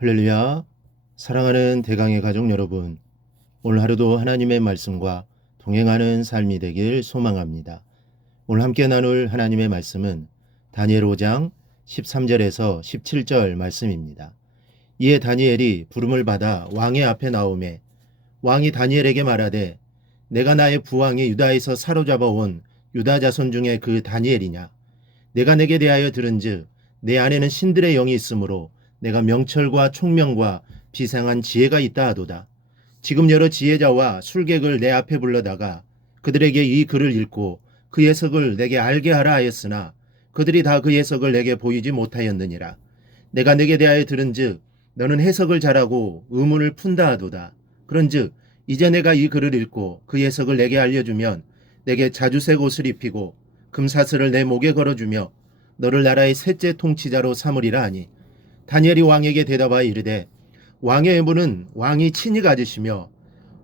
할렐루야. 사랑하는 대강의 가족 여러분, 오늘 하루도 하나님의 말씀과 동행하는 삶이 되길 소망합니다. 오늘 함께 나눌 하나님의 말씀은 다니엘 5장 13절에서 17절 말씀입니다. 이에 다니엘이 부름을 받아 왕의 앞에 나오매 왕이 다니엘에게 말하되 내가 나의 부왕이 유다에서 사로잡아 온 유다 자손 중에 그 다니엘이냐? 내가 내게 대하여 들은즉 내 안에는 신들의 영이 있으므로 내가 명철과 총명과 비상한 지혜가 있다 하도다. 지금 여러 지혜자와 술객을 내 앞에 불러다가 그들에게 이 글을 읽고 그 해석을 내게 알게 하라 하였으나 그들이 다 그 해석을 내게 보이지 못하였느니라. 내가 내게 대하여 들은즉 너는 해석을 잘하고 의문을 푼다 하도다. 그런즉 이제 내가 이 글을 읽고 그 해석을 내게 알려주면 내게 자주색 옷을 입히고 금사슬을 내 목에 걸어주며 너를 나라의 셋째 통치자로 삼으리라 하니 다니엘이 왕에게 대답하여 이르되 왕의 애무는 왕이 친히 가지시며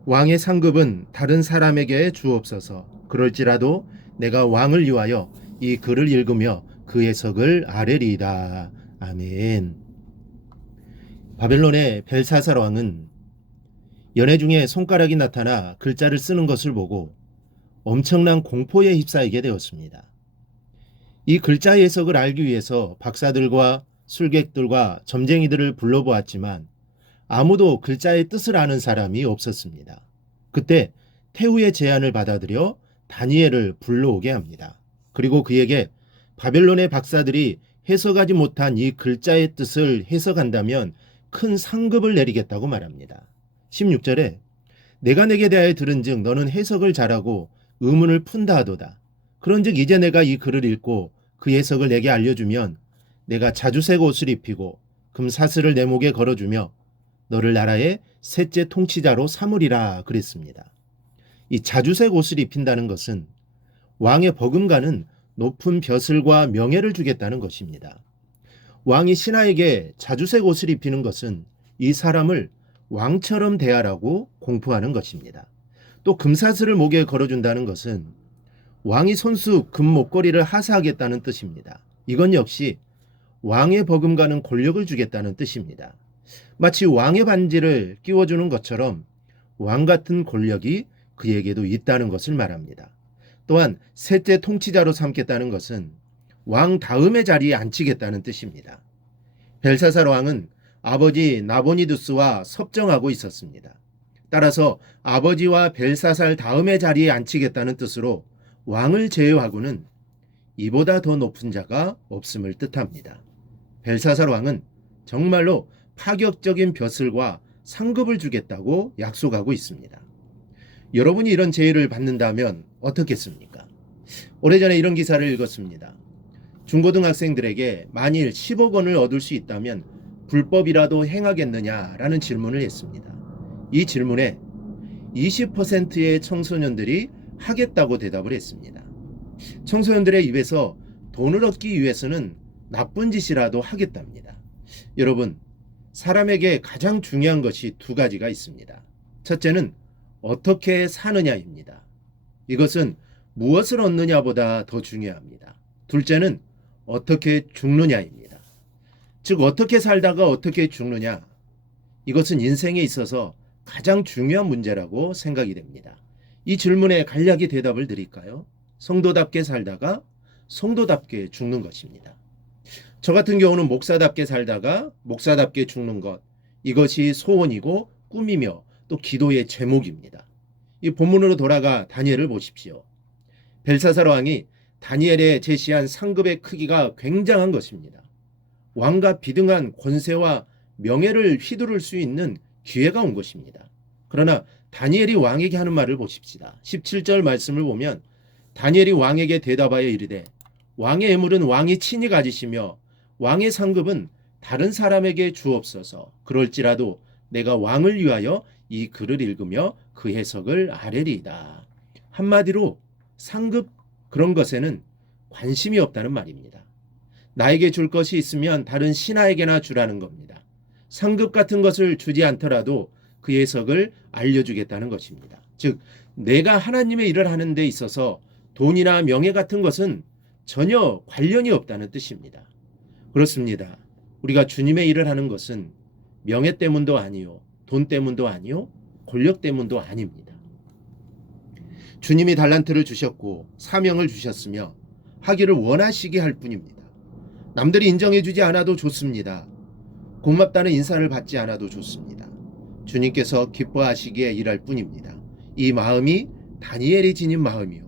왕의 상급은 다른 사람에게 주옵소서. 그럴지라도 내가 왕을 위하여 이 글을 읽으며 그 해석을 아뢰리이다. 아멘. 바벨론의 벨사살 왕은 연회 중에 손가락이 나타나 글자를 쓰는 것을 보고 엄청난 공포에 휩싸이게 되었습니다. 이 글자 해석을 알기 위해서 박사들과 술객들과 점쟁이들을 불러보았지만 아무도 글자의 뜻을 아는 사람이 없었습니다. 그때 태후의 제안을 받아들여 다니엘을 불러오게 합니다. 그리고 그에게 바벨론의 박사들이 해석하지 못한 이 글자의 뜻을 해석한다면 큰 상급을 내리겠다고 말합니다. 16절에 내가 내게 대하여 들은즉 너는 해석을 잘하고 의문을 푼다 하도다. 그런즉 이제 내가 이 글을 읽고 그 해석을 내게 알려주면 내가 자주색 옷을 입히고 금사슬을 내 목에 걸어주며 너를 나라의 셋째 통치자로 삼으리라 그랬습니다. 이 자주색 옷을 입힌다는 것은 왕의 버금가는 높은 벼슬과 명예를 주겠다는 것입니다. 왕이 신하에게 자주색 옷을 입히는 것은 이 사람을 왕처럼 대하라고 공포하는 것입니다. 또 금사슬을 목에 걸어준다는 것은 왕이 손수 금 목걸이를 하사하겠다는 뜻입니다. 이건 역시 왕의 버금가는 권력을 주겠다는 뜻입니다. 마치 왕의 반지를 끼워주는 것처럼 왕 같은 권력이 그에게도 있다는 것을 말합니다. 또한 셋째 통치자로 삼겠다는 것은 왕 다음의 자리에 앉히겠다는 뜻입니다. 벨사살 왕은 아버지 나보니두스와 섭정하고 있었습니다. 따라서 아버지와 벨사살 다음의 자리에 앉히겠다는 뜻으로 왕을 제외하고는 이보다 더 높은 자가 없음을 뜻합니다. 벨사살 왕은 정말로 파격적인 벼슬과 상급을 주겠다고 약속하고 있습니다. 여러분이 이런 제의를 받는다면 어떻겠습니까? 오래전에 이런 기사를 읽었습니다. 중고등학생들에게 만일 10억 원을 얻을 수 있다면 불법이라도 행하겠느냐라는 질문을 했습니다. 이 질문에 20%의 청소년들이 하겠다고 대답을 했습니다. 청소년들의 입에서 돈을 얻기 위해서는 나쁜 짓이라도 하겠답니다. 여러분, 사람에게 가장 중요한 것이 두 가지가 있습니다. 첫째는 어떻게 사느냐입니다. 이것은 무엇을 얻느냐보다 더 중요합니다. 둘째는 어떻게 죽느냐입니다. 즉 어떻게 살다가 어떻게 죽느냐, 이것은 인생에 있어서 가장 중요한 문제라고 생각이 됩니다. 이 질문에 간략히 대답을 드릴까요? 성도답게 살다가 성도답게 죽는 것입니다. 저 같은 경우는 목사답게 살다가 목사답게 죽는 것, 이것이 소원이고 꿈이며 또 기도의 제목입니다. 이 본문으로 돌아가 다니엘을 보십시오. 벨사살 왕이 다니엘에 제시한 상급의 크기가 굉장한 것입니다. 왕과 비등한 권세와 명예를 휘두를 수 있는 기회가 온 것입니다. 그러나 다니엘이 왕에게 하는 말을 보십시다. 17절 말씀을 보면 다니엘이 왕에게 대답하여 이르되 왕의 애물은 왕이 친히 가지시며 왕의 상급은 다른 사람에게 주옵소서. 그럴지라도 내가 왕을 위하여 이 글을 읽으며 그 해석을 아뢰리이다. 한마디로 상급 그런 것에는 관심이 없다는 말입니다. 나에게 줄 것이 있으면 다른 신하에게나 주라는 겁니다. 상급 같은 것을 주지 않더라도 그 해석을 알려주겠다는 것입니다. 즉 내가 하나님의 일을 하는 데 있어서 돈이나 명예 같은 것은 전혀 관련이 없다는 뜻입니다. 그렇습니다. 우리가 주님의 일을 하는 것은 명예 때문도 아니요, 돈 때문도 아니요, 권력 때문도 아닙니다. 주님이 달란트를 주셨고 사명을 주셨으며 하기를 원하시게 할 뿐입니다. 남들이 인정해주지 않아도 좋습니다. 고맙다는 인사를 받지 않아도 좋습니다. 주님께서 기뻐하시기에 일할 뿐입니다. 이 마음이 다니엘이 지닌 마음이요,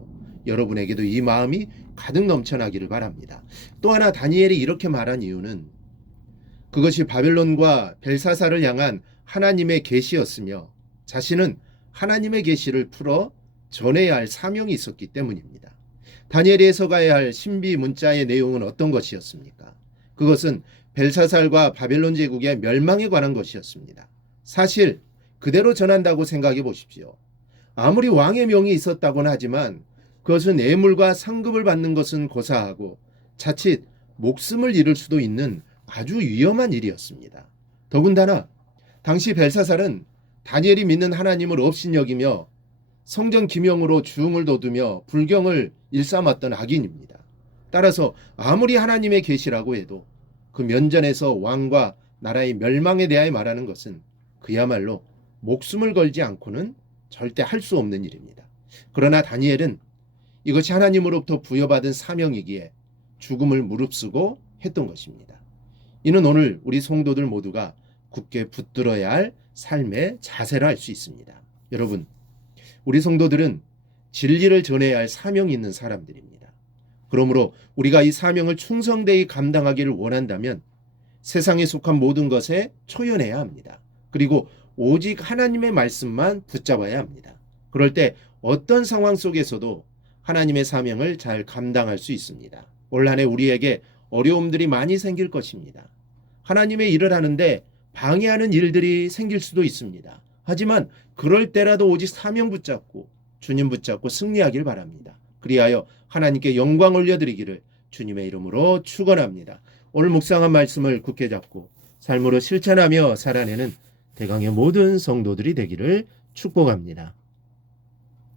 여러분에게도 이 마음이 가득 넘쳐나기를 바랍니다. 또 하나 다니엘이 이렇게 말한 이유는 그것이 바벨론과 벨사살을 향한 하나님의 계시였으며 자신은 하나님의 계시를 풀어 전해야 할 사명이 있었기 때문입니다. 다니엘이 해석해야 할 신비 문자의 내용은 어떤 것이었습니까? 그것은 벨사살과 바벨론 제국의 멸망에 관한 것이었습니다. 사실 그대로 전한다고 생각해 보십시오. 아무리 왕의 명이 있었다고는 하지만 그것은 뇌물과 상급을 받는 것은 고사하고 자칫 목숨을 잃을 수도 있는 아주 위험한 일이었습니다. 더군다나 당시 벨사살은 다니엘이 믿는 하나님을 업신여기며 성전 기명으로 주응을 돋우며 불경을 일삼았던 악인입니다. 따라서 아무리 하나님의 계시라고 해도 그 면전에서 왕과 나라의 멸망에 대하여 말하는 것은 그야말로 목숨을 걸지 않고는 절대 할 수 없는 일입니다. 그러나 다니엘은 이것이 하나님으로부터 부여받은 사명이기에 죽음을 무릅쓰고 했던 것입니다. 이는 오늘 우리 성도들 모두가 굳게 붙들어야 할 삶의 자세라 할 수 있습니다. 여러분, 우리 성도들은 진리를 전해야 할 사명이 있는 사람들입니다. 그러므로 우리가 이 사명을 충성되이 감당하기를 원한다면 세상에 속한 모든 것에 초연해야 합니다. 그리고 오직 하나님의 말씀만 붙잡아야 합니다. 그럴 때 어떤 상황 속에서도 하나님의 사명을 잘 감당할 수 있습니다. 올 한 해 우리에게 어려움들이 많이 생길 것입니다. 하나님의 일을 하는데 방해하는 일들이 생길 수도 있습니다. 하지만 그럴 때라도 오직 사명 붙잡고 주님 붙잡고 승리하길 바랍니다. 그리하여 하나님께 영광 올려드리기를 주님의 이름으로 축원합니다. 오늘 묵상한 말씀을 굳게 잡고 삶으로 실천하며 살아내는 대강의 모든 성도들이 되기를 축복합니다.